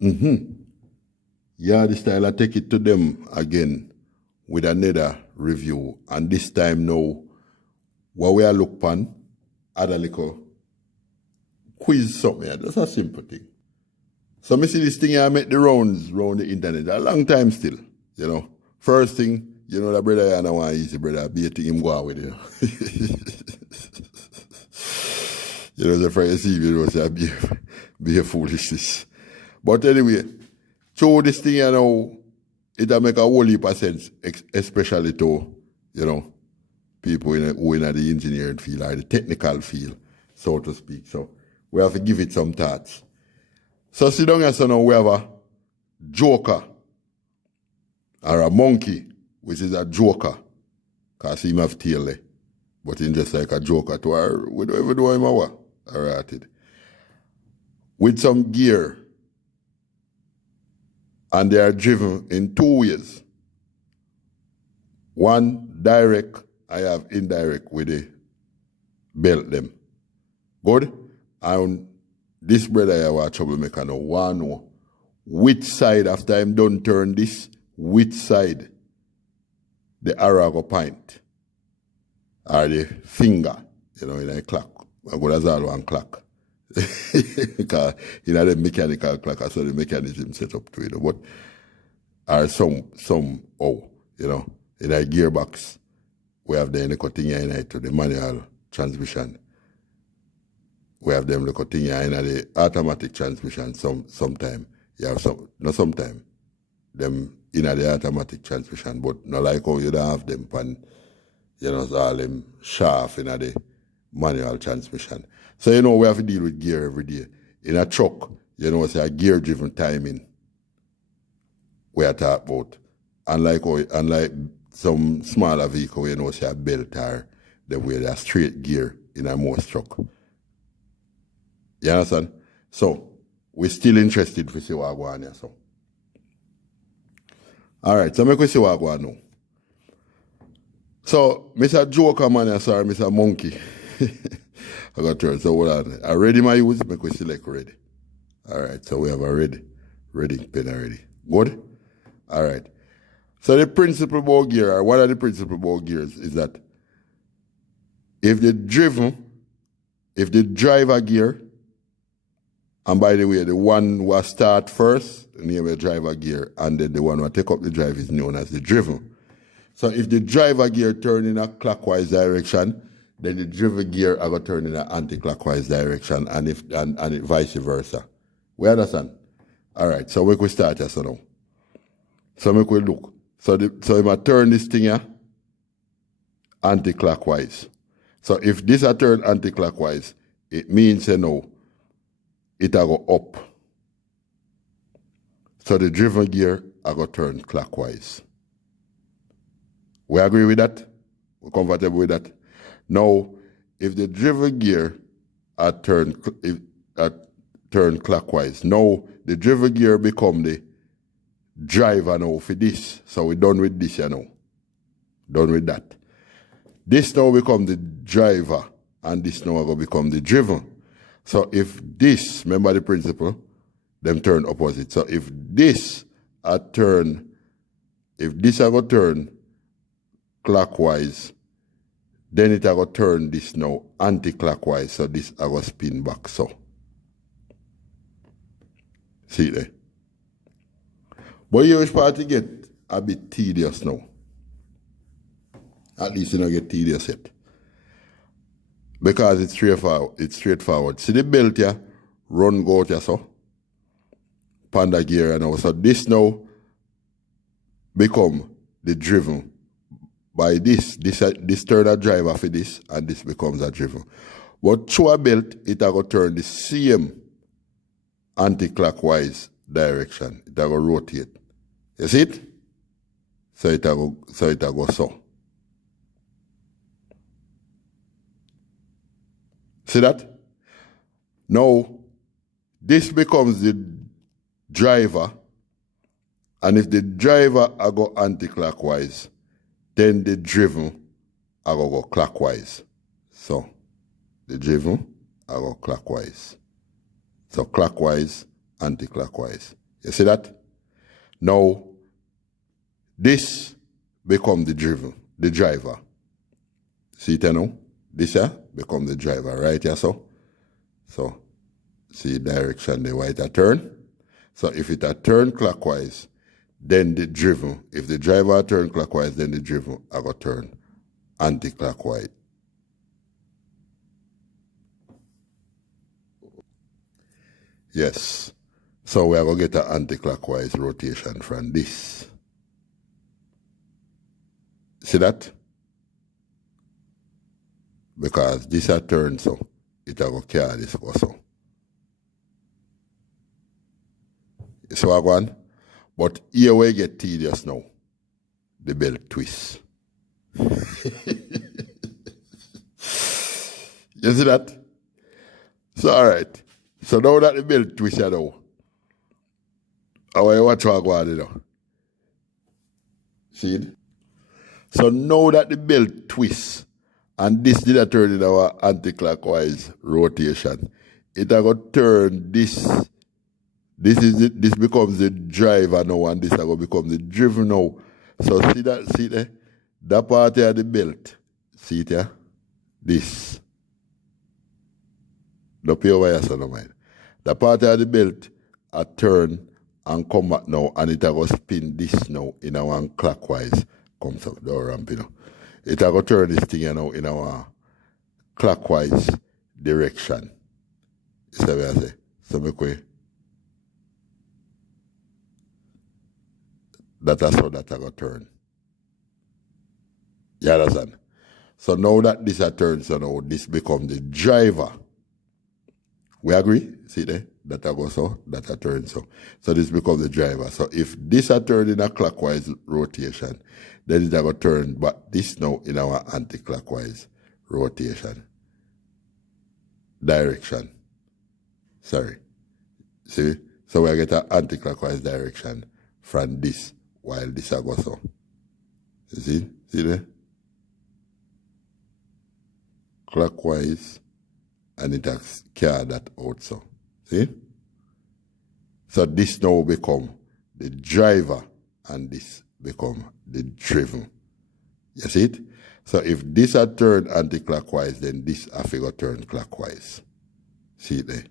Yeah, this time I take it to them again with another review. And this time now, what we are look upon, add a little quiz something. That's a simple thing. So me see this thing I make the rounds around the internet a long time still, you know. First thing, you know, the brother I don't want easy brother, be a thing him go out with you. You know, the first see you know, say be a foolishness. But anyway, through this thing, you know, it'll make a whole heap of sense, especially to, you know, people who in the engineering field or the technical field, so to speak. So we have to give it some thoughts. So sit down here, so now we have a joker or a monkey, which is a joker, because he have tail there, but he's just like a joker to our, we don't even do him what, all right, with some gear, and they are driven in two ways. One direct, I have indirect with the belt them. Good? And this brother I have troublemaker now, one know which side after I'm done turn this, which side the arrow go point. Or the finger, you know, in a clock. I go as all one clock. Because you know the mechanical clock, so the mechanism set up to it. But or some you know, in a gearbox, we have the thing in it to the manual transmission. We have them look thing in the automatic transmission sometime. You have not sometime. Them in the automatic transmission, but not like how you don't have them pan, you know, all them shaft in the manual transmission. So, you know, we have to deal with gear every day. In a truck, you know, it's a gear-driven timing we are talking about. Unlike some smaller vehicle, you know, it's a belt or the way they straight gear in a most truck. You understand? So, we're still interested to see what go on here. So. All right, so make we see what go on now. So, Mr. Joker man, sorry, Mr. Monkey. I got turn. So hold on. I ready my use, make we select ready. All right, so we have a ready pen already. Good? All right. So the principal ball gear, or one of the principal ball gears is that if the driver gear, and by the way, the one who start first, name the driver gear, and then the one who take up the drive is known as the driven. So if the driver gear turn in a clockwise direction, then the driven gear are going to turn in an anti-clockwise direction, and vice versa. We understand? All right, so we could start here so now. So we could look. So if I turn this thing here, anti-clockwise. So if this a turn anti-clockwise, it means, you know, it will go up. So the driven gear are going to turn clockwise. We agree with that? We're comfortable with that? Now, if the driven gear are turned clockwise, now the driven gear become the driver now for this. So we're done with this, you know. Done with that. This now become the driver, and this now going to become the driven. So if this, remember the principle, them turn opposite. So if this are going to turn clockwise, then it will turn this now anti-clockwise, so this will spin back so. See there? But you part to get a bit tedious now. At least you don't get tedious yet. Because it's straightforward. See the belt here, run go out here so. Panda gear now. So this now become the driven. By this turn a driver for this, and this becomes a driven. But through a belt, it will turn the same anti-clockwise direction. It will rotate. You see it? So it will go so. See that? Now, this becomes the driver, and if the driver will go anti-clockwise, then the driven I go clockwise. So the driven I go clockwise. So clockwise, anti-clockwise. You see that? Now, this become the driver. See it now? This here become the driver, right here, so? So, see direction the white a turn. So if it a turn clockwise, then the driven. If the driver turn clockwise, then the driven I go turn anti-clockwise. Yes. So we are going to get an anti-clockwise rotation from this. See that? Because this a turn, so it will carry this also. So I go on. But here we get tedious now. The belt twist. You see that? So all right. So now that the belt twist you know, I want you watch what I go on, you know. See it? So now that the belt twists, and this did a turn in our anti-clockwise rotation, it will turn this. This becomes the driver now, and this will become the driven now. So see there? That part here, the belt. See it here? This. Don't pay over here, so no mind. The part here, the belt, a turn and come back now, and it will spin this now in our clockwise. Comes up the ramp, you know. It will turn this thing now in our clockwise direction. You see what I say? So make way. That's how that I got turn. You understand? So now that this a turn, so now this becomes the driver. We agree? See there? That I go so, that a turn so. So this becomes the driver. So if this a turn in a clockwise rotation, then it a go turn back this now in our anti-clockwise rotation. Direction. Sorry. See? So we get an anti-clockwise direction from this while this a go so. You see? See there? Clockwise, and it has carried that out so. See? So this now become the driver, and this become the driven. You see it? So if this a turn anti-clockwise, then this a figure turn clockwise. See it there?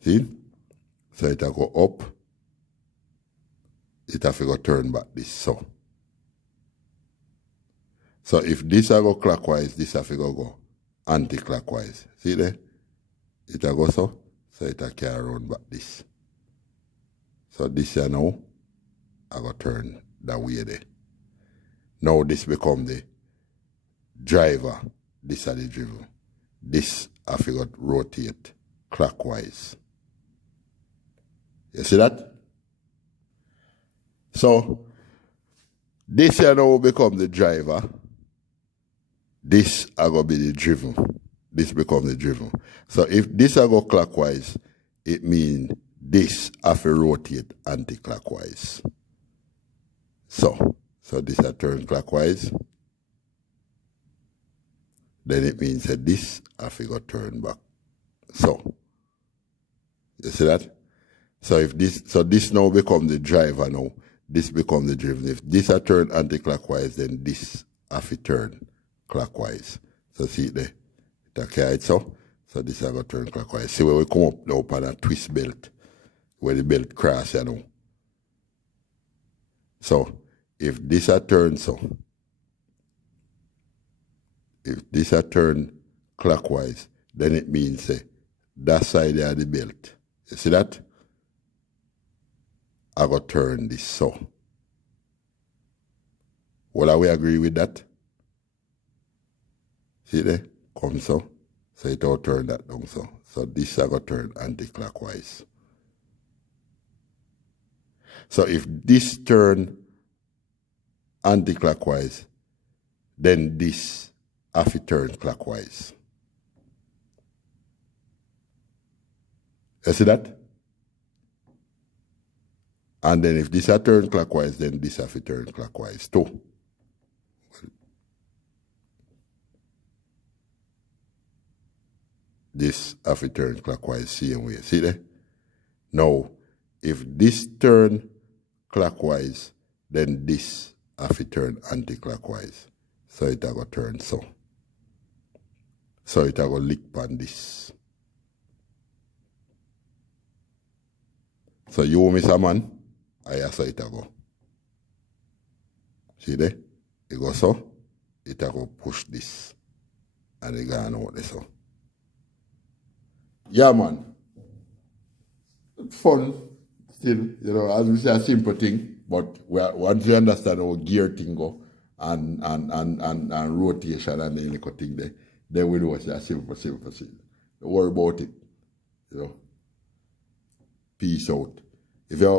See? So it a go up, it a figure turn back this so. So if this a go clockwise, this a figure go anti-clockwise. See there? It a go so it a carry around back this. So this here now, I go turn that way there. Now this become the driver, this are the driven. This I figure rotate clockwise. You see that? So this here now become the driver. This are going to be the driven. This becomes the driven. So if this are go clockwise, it means this have to rotate anti-clockwise. So this are turn clockwise. Then it means that this have to go turn back. So you see that? So this now becomes the driver now. This becomes the driven. If this are turn anti-clockwise, then this have to turn clockwise. So see it there. It carry it so this I go turn clockwise. See where we come up now upon a twist belt, where the belt cross, you know. So if this a turn so, if this a turn clockwise, then it means that side of the belt. You see that? I go turn this so. Well, we agree with that? See there? Come so. So it will turn that down so. So this I go turn anti-clockwise. So if this turn anti-clockwise, then this have to turn clockwise. You see that? And then if this a turn clockwise, then this have to turn clockwise too. This have to turn clockwise same way. See there? Now, if this turn clockwise, then this have to turn anti-clockwise. So it will turn so. So it will lick on this. So you, Mr. Man, I saw it go. See there? It go so, it will push this. And it go out there so. Yeah, man. Fun still, you know, as we say, a simple thing, but once you understand how gear thing go and rotation and the little thing there, then we know it's a simple thing. Don't worry about it. You know. Peace out. If you